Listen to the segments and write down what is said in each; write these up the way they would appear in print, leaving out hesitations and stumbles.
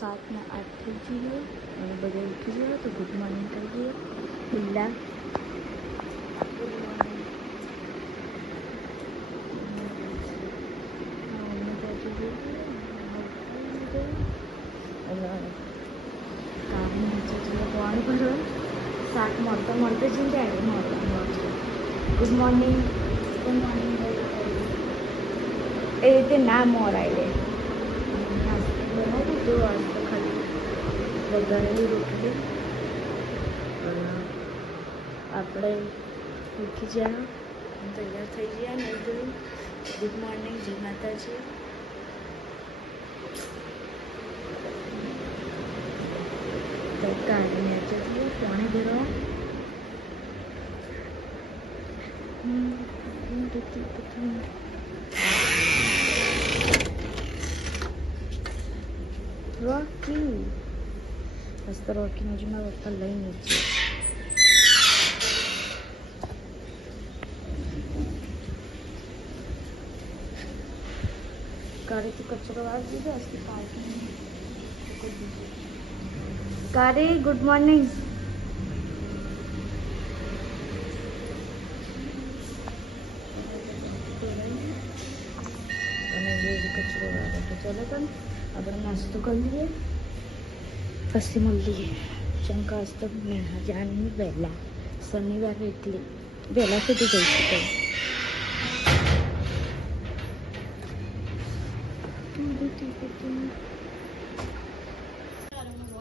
7:08 થઈ ગયો અને બધા ઉઠી ગયો તો ગુડ મોર્નિંગ કહીએ બિલ્લા. પાણી ભરો શાક મળતો જ જાય ગુડ મોર્નિંગ એ રીતે ના મોરાય લે. નાસ્તો બનાવી દીધો આજ તો ખાલી વઘારેલી રોટલી. આપણે ઉઠી ગયા તૈયાર થઈ ગયા નહીં જોયું. ગુડ મોર્નિંગ, જય માતાજી. કાઢીને જઈએ પાણી ભરવા. રોકી હસ્તો રોકીને હજુ મારા પપ્પા લઈને જ ગાડીથી કચરો વાળી દીધો. આજથી પાર્કિંગ ગાડી. Good morning. અને બે કચરો વાળો તો ચાલો પણ આપણે નાસ્તો કરી લઈએ પછી મળીએ. શંકા આજ તો મેં જાણી વહેલા શનિવારે એટલે વહેલા સુધી જઈશું.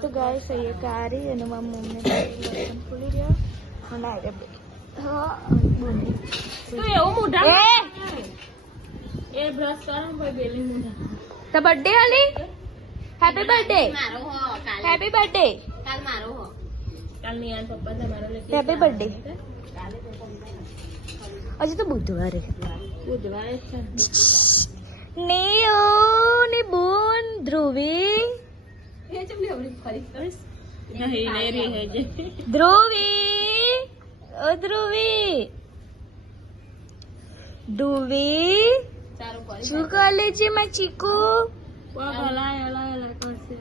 તો ગાય સહી કારી અને મારી મમ્મી લસણ ફૂલી રહ્યા અને હા બોલી તો એવું મોઢા એ બ્રશ કરો ભાઈ બેલી મોઢા તો બર્થડે હાલી હેપી બર્થડે મારો હો કાલ હેપી બર્થડે કાલ મારો હો કાલ નિયાન પપ્પા તમારો લેકે હેપી બર્થડે. કાલે તો હજી તો બુધવારે બુધવારે છે ની બોન ધ્રુવી એ ચમ લેવડી ફરી કરીશ નહીં લે રે હે જે ધ્રુવી ઓ ધ્રુવી ધ્રુવી સારું કરી શું કરે છે માં ચીકુ? હલા કરશે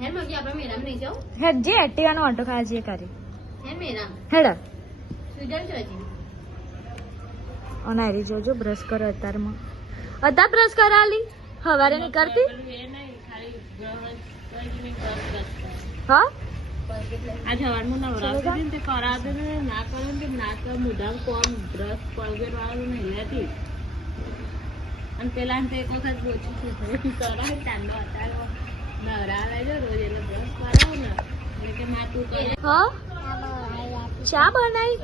હે મગી આપણે મેરામ નહીં જાવ હેડજે એટીવાનો ઓટો ખાજે કરી હે મેરામ હેડા સુજન જોજી અનારી જોજો બ્રશ કરો અત્યારમાં અતા બ્રશ કરાલી હવારે ની કરતી એ નહીં ખાલી હા આ જવાનું નવરાત્રી દિન તે કરા દે ના કરે ને ના કર મુઢા કોમ બ્રશ પલગેર વાળું નહીં લેતી અને પેલા તો એક વખત બોચું છે કરાય ચાંદો અતારો નવરા લેજો રોજ એટલે બ્રશ કરાવ ને એટલે કે ના તું કરે હા ચા બનાવી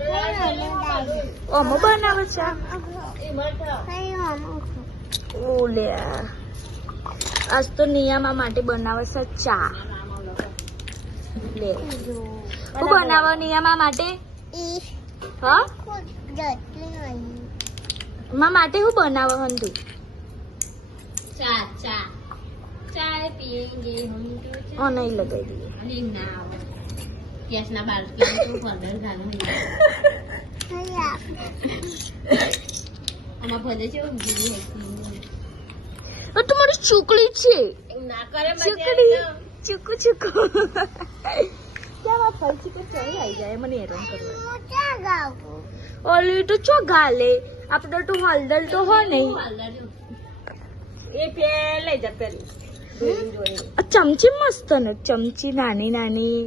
ઓમો બનાવે ચા ઓલે આજ તો નિયામા માટે બનાવે છે ચા. લે હું બનાવો નિયામા માટે હા મા માટે હું બનાવો હંધુ ચા ચા ચાય પીએંગે હમ તો ઓ નહીં લગાવી દઈએ અને ના આવે કેસ ના બાલકી તો પંદર ગાનું આમાં ભજે છે ઊંઘી હે તો મારી ચૂકલી છે ના કરે ચૂકડી ચૂકુ ચૂકુ ક્યાં ફરથી પર ચડી આવી જાય મને હેરાન કરવા. ઓલી તો ચો ગાલે આપણે તો હલદલ તો હો નહીં. એ પેલે જ પેલી ચમચી મસ્ત ને ચમચી નાની નાની.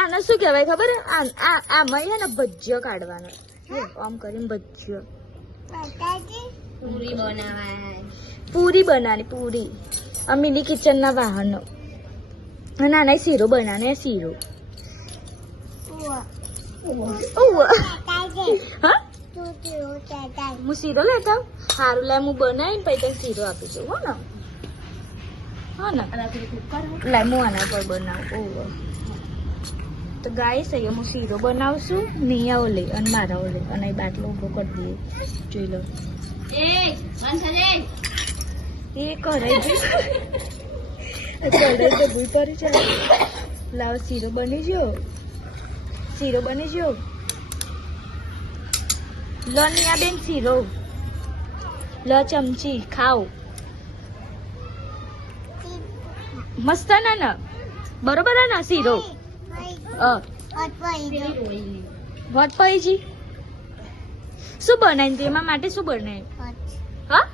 આને શું કહેવાય ખબર? આમાં છે ને ભજીયો કાઢવાનો આમ કરીને ભજીયો પૂરી બનાવાય પૂરી બનાવવાની પૂરી. આ મિની કિચન ના વાહનો નાના શીરો બનાવને શીરો. હા હું શીરો લેતા આવું. સારું લે હું બનાવીને પછી તને શીરો આપી દઉં. હો ને હા ને લે હું આના પર બનાવું. ઓહો તો ગાય સહી હું શીરો બનાવશું. નિયાઓ લે અને મારાઓ લે અને બાટલો ઉભો કરી દઈએ. જોઈ લો એ બંધ એ કરાઈ ગયું બધું કરી ચાલે. લાવ શીરો બની ગયો. શીરો બની ગયો. લો નિયા બેન શીરો લો ચમચી ખાઓ. મસ્ત ને બરોબર ને શીરો વટ પૈજી શું બનાવી એમાં માટે શું બનાવ્યું હા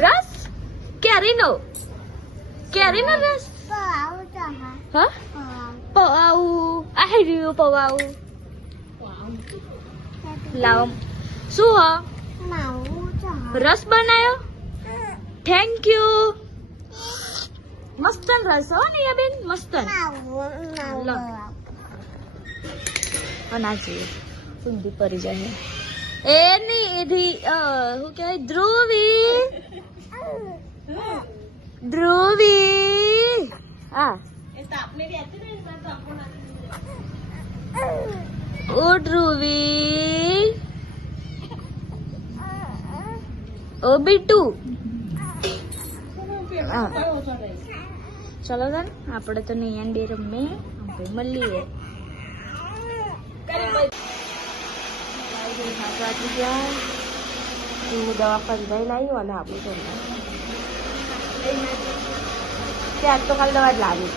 રસ કેરીનો રસ હા પવાવું આ રહ્યું પવાવું લાવ શું હા રસ બનાવ્યો થેન્ક યુ મસ્ત રસ હો ને બેન મસ્ત અનાજી સુંદી પડી જાય એની એધી શું કહેવાય ધ્રુવી હા ઓ ધ્રુવી ઓ બીટુ ચલો then આપણે તો નહીં બે રમે મળીએ દવા ખરીદાઈ લાવી અને આપણું તો આજ તો ખાલી દવા જ લાવી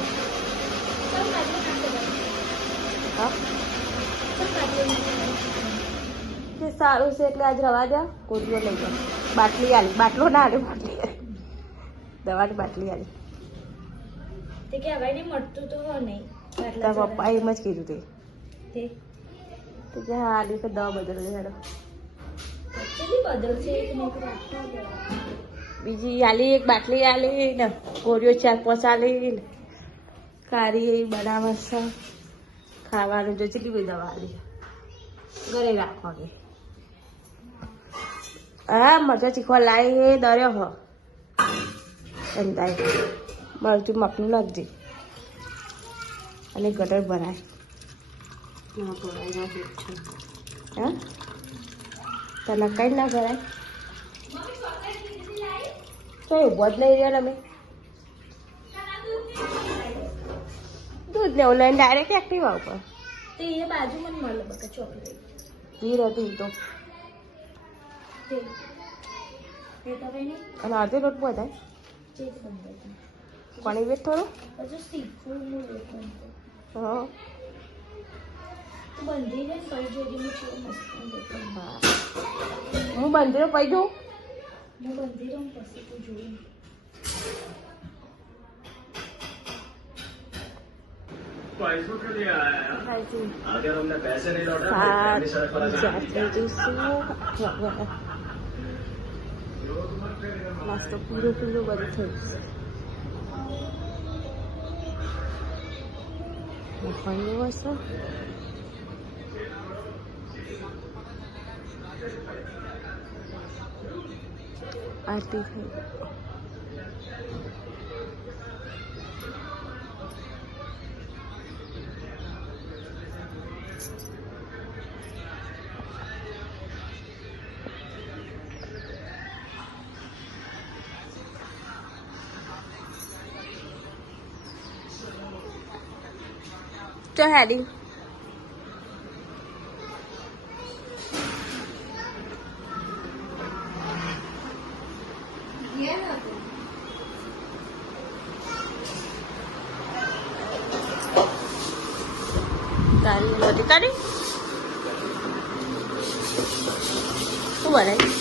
છે સારું છે એટલે આજ રવા દે કોરીઓ લઈ જાય બાટલી આલી બાટલો ના આલે બાટલી દવાની બાટલી આલી તે કે હવે નહીં મળતું તો હો નહીં તારા પપ્પા એમ જ કીધું તે કે હા આલી કે દવા બદલવી હેડો બીજી આલી એક બાટલી આલી ને કોરીઓ 4-5 આલી કારી બનાવે છે ખાવાનું જો કેટલી બધી દવા આલી ઘરે રાખવાની હા મજા ચીખવા લાવી દર્યો હો એમ થાય મરચું મકનું નાખજે અને ગટર ભરાય હા તને કઈ ના ભરાય તો ઉભો જ લઈ રહ્યા તમે દૂધ ને લઈને ડાયરેક્ટ એક્ટિવ આવ પર તે એ બાજુ મને મળે બકા ચોકલેટ વીર હતું તો અને અડધો લોટ બધાય પાણી વેટ થોડું હા હું બંધી રહું પૈ જાઉં अगर हमने पैसे नहीं लौटाए નાસ્તો પૂરું બધું થયું હશે આરતી થઈ તો હેડી તારી રોટી તારી શું બનાય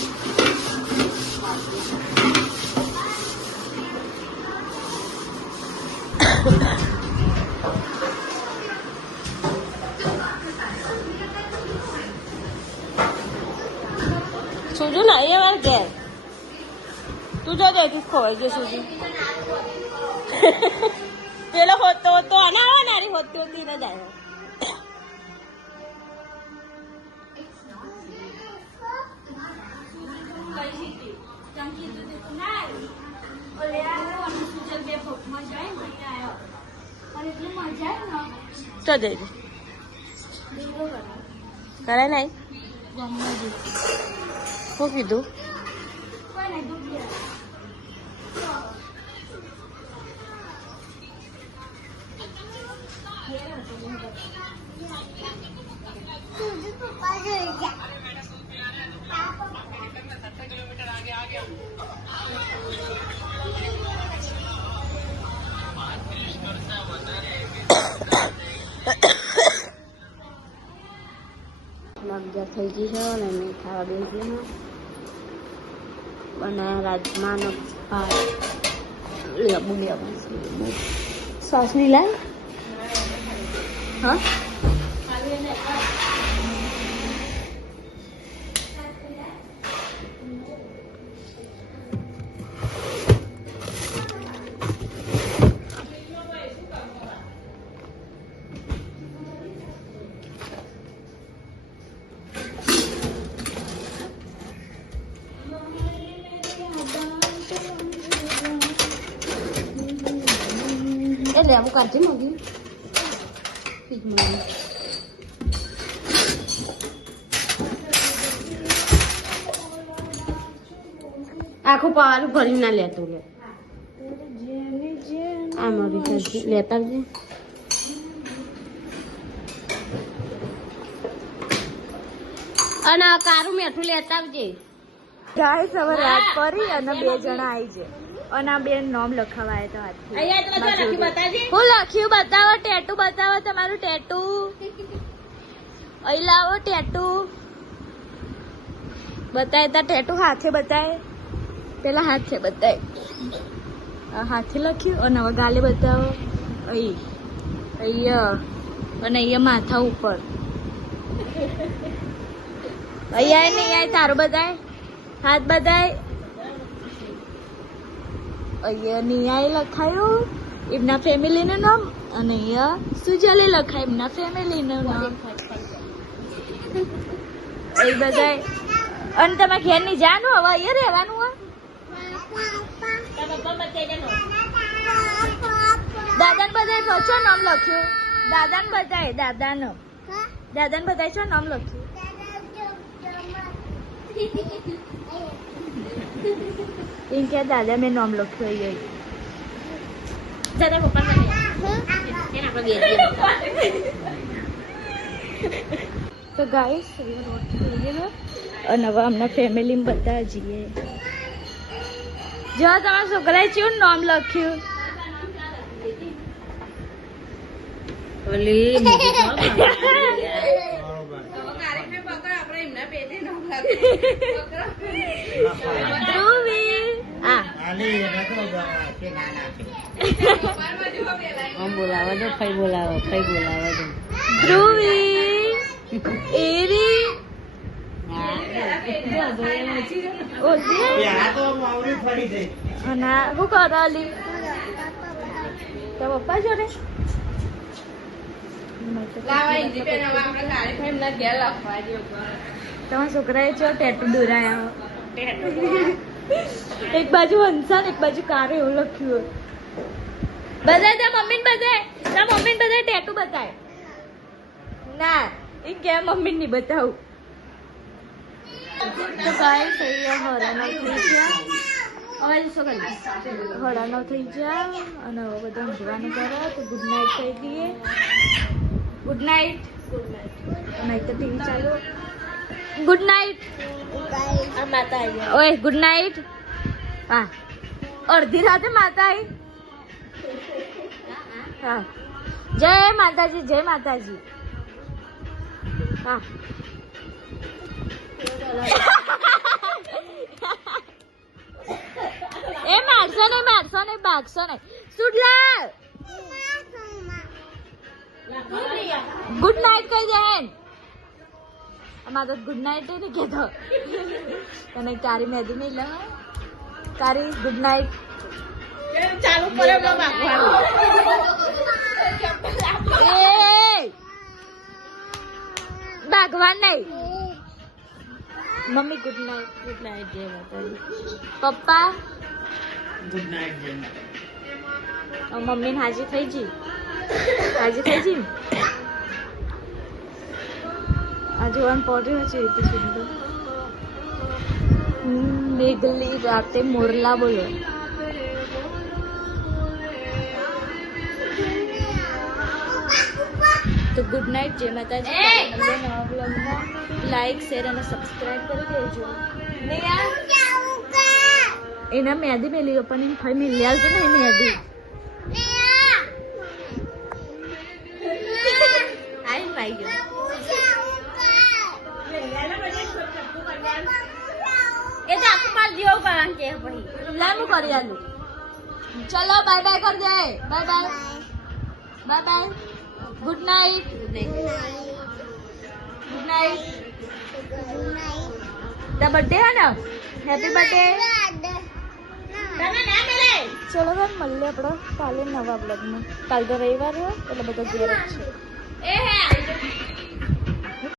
સુજુ ના એ વાર ઘેર તું જો દેખીશ ખવાઈ ગયો સુજુ પેલો હોતો તો આના આવે નારી હોતી હોતી ન જાય તો જઈ કરાય નહીં શું કીધું થઈ ગઈ છે અને મેં ખાવા બેસી છે બનાવ્યા રાજમાનો ભાત લેબુ શ્વાસની લાલ હા લેવું કાઢી મગી આખું પાવાનું ભરી ના લેતું લે આ મારી લેતા આવજે અને કારું મીઠું લેતા આવજે ગાઈસ હવે રાત પડી અને 2 જણા આવી છે અને આ બેન નામ લખાવાય તો હું લખ્યું બતાવો ટેટુ બતાવો તમારું ટેટુ અહીં લાવો ટેટુ બતાય તા ટેટુ હાથે બતાય પેલા હાથે બતાય હાથે લખ્યું અને હવે ગાલે બતાવો અહીં અહીંયા અને અહીંયા માથા ઉપર અહીંયા નહીં આય તારું બતાય હાથ બતાય અહીંયા નિયાએ લખાયું એમના ફેમિલીનું નામ અને અહીંયા સુજલે લખાય એમના ફેમિલીનું નામ એ બધાય અને તમે ઘેર ની જાનું હવે અહીંયા રહેવાનું હોય દાદાને બધાય છો નામ લખ્યું દાદાને બધાય દાદાને બધાય છો નામ લખ્યું એમ કે દાદા મેં નામ લખ્યું તો ગાઈસ અને હવે અમના ફેમિલી બધા જઈએ જો તમારા છોકરાએ કેવું નામ લખ્યું બોલાવા દો ફઈ બોલાવા દો ધ્રુવી એરી અને શું કરો અલી તો પપ્પા જોડે તમારા છોકરાએ જો ટેટુ દોરાયા એક બાજુ હંસા એક બાજુ કારે એવું લખ્યું બધાય ત્યાં મમ્મીને બધાય ટેટુ બતાય ના એ કે મમ્મી ની બતાવું તો ગાઈસ અહીંયા હળાનો થઈ ગયા અને હવે બધા ઊંઘવાનું કરો તો ગુડ નાઇટ કહી દઈએ ગુડ નાઇટ અને તો ટીવી ચાલુ ગુડ નાઇટ માતા આવી ઓય ગુડ નાઇટ હા અડધી રાતે માતા આવી હા જય માતાજી હા એ મારશો નહીં ભાગશો નહીં સુડલા ગુડ નાઇટ કહી દે અમારે ગુડ નાઇટ ને કહેતો અને તારી મેદી નહીં લે તારી ગુડ નાઇટ ચાલુ કરે ભાગવાન નહીં મમ્મી ગુડ નાઇટ જય માતાજી પપ્પા ગુડ નાઇટ મમ્મી હાજી થઈ જી આજે વન પડ્યું છે એ સુંદર મેઘલી રાતે મોરલા બોલો તો ગુડ નાઇટ જય માતાજી નવા બ્લોગમાં લાઈક શેર અને સબસ્ક્રાઇબ કરી દેજો એના મેદી મેલી પણ ફરી મિલી આવશે ને મેદી આઈ ગયો એ તો આખું માર જેવો કારણ કે પછી લે હું કરી આલું. ચલો બાય બાય કર દે. Bye bye bye bye. Good night. Good night. તા બર્થડે હે ને હેપી બર્થડે. તમે ના મેલે ચલો ભાઈ મળીએ આપણે કાલે નવા બ્લોગમાં. કાલ તો રવિવાર હોય એટલે બધા ઘેર જ છે. એ હે